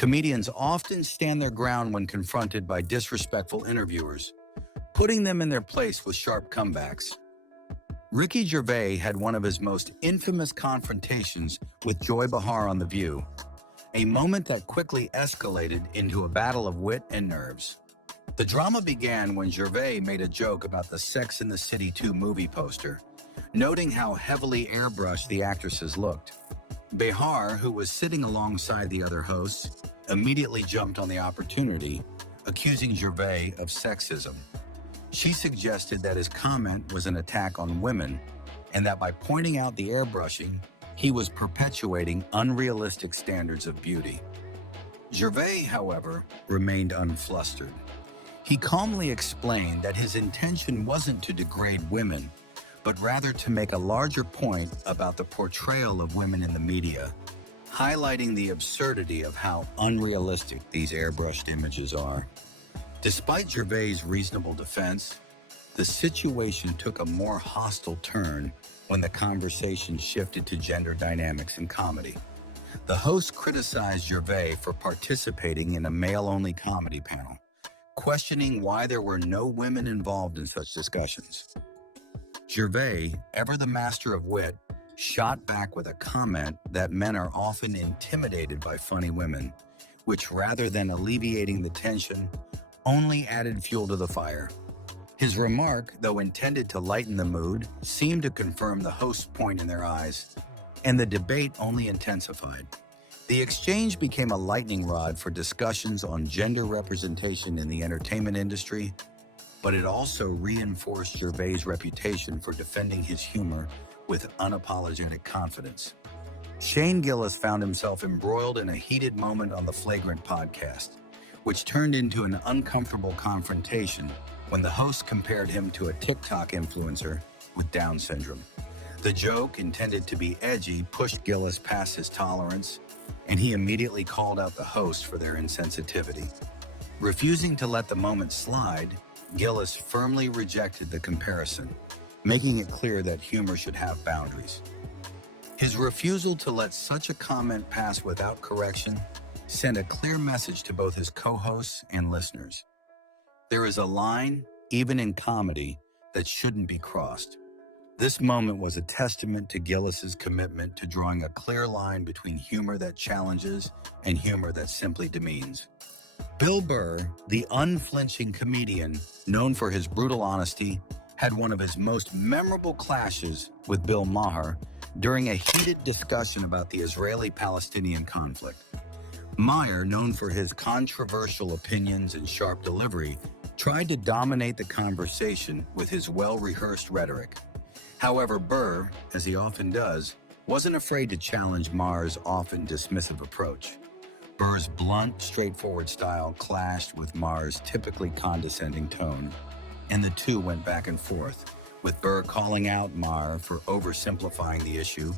Comedians often stand their ground when confronted by disrespectful interviewers, putting them in their place with sharp comebacks. Ricky Gervais had one of his most infamous confrontations with Joy Behar on The View, a moment that quickly escalated into a battle of wit and nerves. The drama began when Gervais made a joke about the Sex and the City 2 movie poster, noting how heavily airbrushed the actresses looked. Behar, who was sitting alongside the other hosts, immediately jumped on the opportunity, accusing Gervais of sexism. She suggested that his comment was an attack on women, and that by pointing out the airbrushing, he was perpetuating unrealistic standards of beauty. Gervais, however, remained unflustered. He calmly explained that his intention wasn't to degrade women, but rather to make a larger point about the portrayal of women in the media, highlighting the absurdity of how unrealistic these airbrushed images are. Despite Gervais' reasonable defense, the situation took a more hostile turn when the conversation shifted to gender dynamics in comedy. The host criticized Gervais for participating in a male-only comedy panel, questioning why there were no women involved in such discussions. Gervais, ever the master of wit, shot back with a comment that men are often intimidated by funny women, which rather than alleviating the tension, only added fuel to the fire. His remark, though intended to lighten the mood, seemed to confirm the host's point in their eyes, and the debate only intensified. The exchange became a lightning rod for discussions on gender representation in the entertainment industry, but it also reinforced Gervais' reputation for defending his humor with unapologetic confidence. Shane Gillis found himself embroiled in a heated moment on the Flagrant podcast, which turned into an uncomfortable confrontation when the host compared him to a TikTok influencer with Down syndrome. The joke, intended to be edgy, pushed Gillis past his tolerance, and he immediately called out the host for their insensitivity. Refusing to let the moment slide, Gillis firmly rejected the comparison, making it clear that humor should have boundaries. His refusal to let such a comment pass without correction sent a clear message to both his co-hosts and listeners. There is a line, even in comedy, that shouldn't be crossed. This moment was a testament to Gillis's commitment to drawing a clear line between humor that challenges and humor that simply demeans. Bill Burr, the unflinching comedian known for his brutal honesty, had one of his most memorable clashes with Bill Maher during a heated discussion about the Israeli-Palestinian conflict. Maher, known for his controversial opinions and sharp delivery, tried to dominate the conversation with his well-rehearsed rhetoric. However, Burr, as he often does, wasn't afraid to challenge Maher's often dismissive approach. Burr's blunt, straightforward style clashed with Maher's typically condescending tone, and the two went back and forth, with Burr calling out Maher for oversimplifying the issue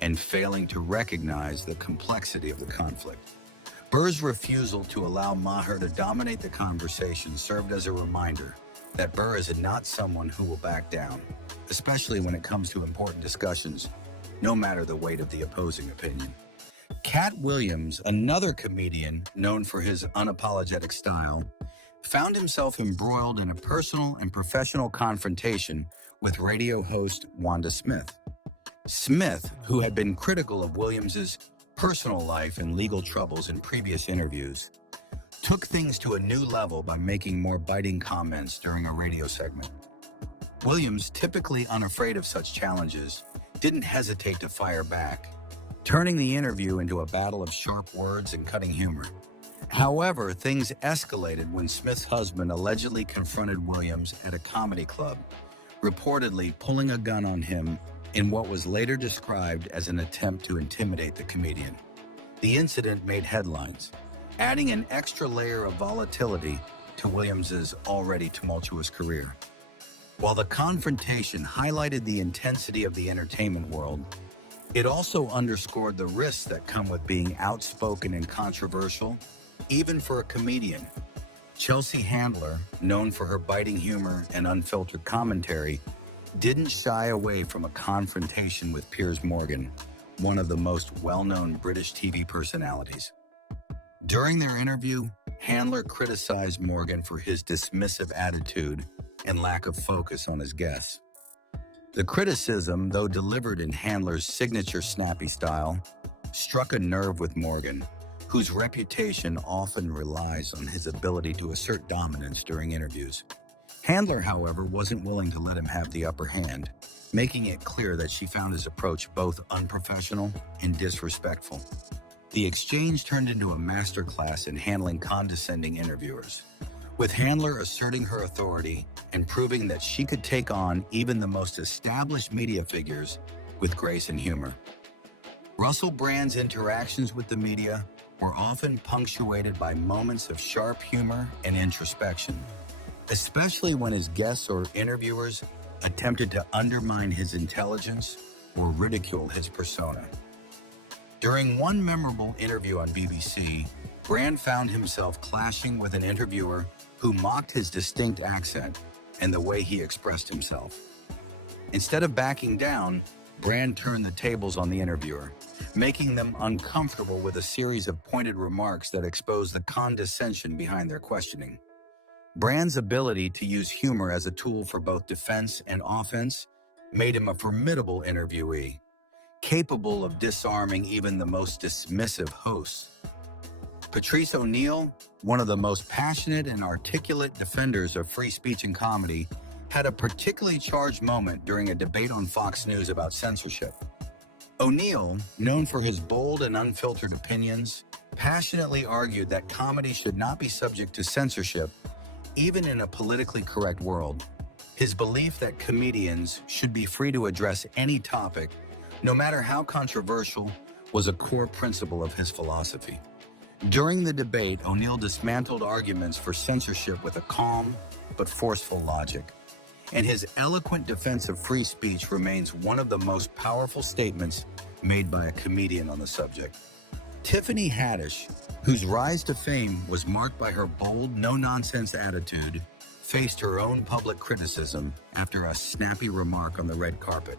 and failing to recognize the complexity of the conflict. Burr's refusal to allow Maher to dominate the conversation served as a reminder that Burr is not someone who will back down, especially when it comes to important discussions, no matter the weight of the opposing opinion. Katt Williams, another comedian known for his unapologetic style, found himself embroiled in a personal and professional confrontation with radio host Wanda Smith. Smith, who had been critical of Williams's personal life and legal troubles in previous interviews, took things to a new level by making more biting comments during a radio segment. Williams, typically unafraid of such challenges, didn't hesitate to fire back, turning the interview into a battle of sharp words and cutting humor. However, things escalated when Smith's husband allegedly confronted Williams at a comedy club, reportedly pulling a gun on him in what was later described as an attempt to intimidate the comedian. The incident made headlines, adding an extra layer of volatility to Williams's already tumultuous career. While the confrontation highlighted the intensity of the entertainment world, it also underscored the risks that come with being outspoken and controversial, even for a comedian. Chelsea Handler, known for her biting humor and unfiltered commentary, didn't shy away from a confrontation with Piers, one of the most well-known British TV personalities. During their interview, Handler criticized Morgan for his dismissive attitude and lack of focus on his guests. The criticism, though delivered in Handler's signature snappy style, struck a nerve with Morgan, whose reputation often relies on his ability to assert dominance during interviews. Handler, however, wasn't willing to let him have the upper hand, making it clear that she found his approach both unprofessional and disrespectful. The exchange turned into a masterclass in handling condescending interviewers, with Handler asserting her authority and proving that she could take on even the most established media figures with grace and humor. Russell Brand's interactions with the media were often punctuated by moments of sharp humor and introspection, especially when his guests or interviewers attempted to undermine his intelligence or ridicule his persona. During one memorable interview on BBC, Brand found himself clashing with an interviewer who mocked his distinct accent and the way he expressed himself. Instead of backing down, Brand turned the tables on the interviewer, making them uncomfortable with a series of pointed remarks that exposed the condescension behind their questioning. Brand's ability to use humor as a tool for both defense and offense made him a formidable interviewee, capable of disarming even the most dismissive hosts. Patrice O'Neal, one of the most passionate and articulate defenders of free speech and comedy, had a particularly charged moment during a debate on Fox News about censorship. O'Neal, known for his bold and unfiltered opinions, passionately argued that comedy should not be subject to censorship, even in a politically correct world. His belief that comedians should be free to address any topic, no matter how controversial, was a core principle of his philosophy. During the debate, O'Neal dismantled arguments for censorship with a calm but forceful logic, and his eloquent defense of free speech remains one of the most powerful statements made by a comedian on the subject. Tiffany Haddish, whose rise to fame was marked by her bold, no-nonsense attitude, faced her own public criticism after a snappy remark on the red carpet.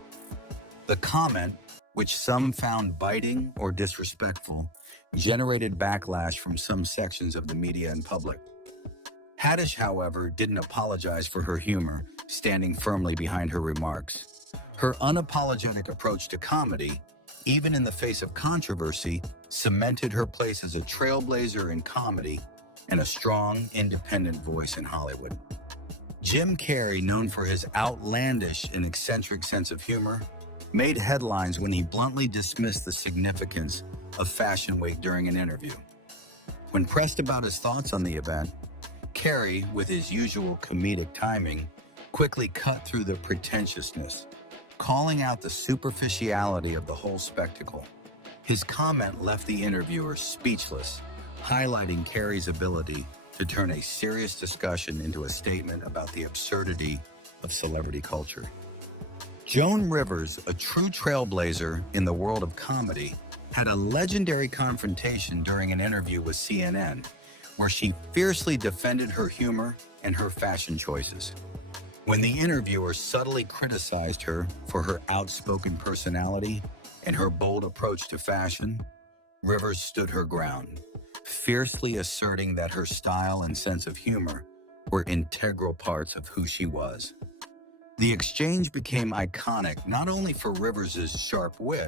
The comment, which some found biting or disrespectful, generated backlash from some sections of the media and public. Haddish, however, didn't apologize for her humor, standing firmly behind her remarks. Her unapologetic approach to comedy, even in the face of controversy, cemented her place as a trailblazer in comedy and a strong, independent voice in Hollywood. Jim Carrey, known for his outlandish and eccentric sense of humor, made headlines when he bluntly dismissed the significance of Fashion Week during an interview. When pressed about his thoughts on the event, Carrey, with his usual comedic timing, quickly cut through the pretentiousness, calling out the superficiality of the whole spectacle. His comment left the interviewer speechless, highlighting Carrey's ability to turn a serious discussion into a statement about the absurdity of celebrity culture. Joan Rivers, a true trailblazer in the world of comedy, had a legendary confrontation during an interview with CNN, where she fiercely defended her humor and her fashion choices. When the interviewer subtly criticized her for her outspoken personality and her bold approach to fashion, Rivers stood her ground, fiercely asserting that her style and sense of humor were integral parts of who she was. The exchange became iconic not only for Rivers' sharp wit,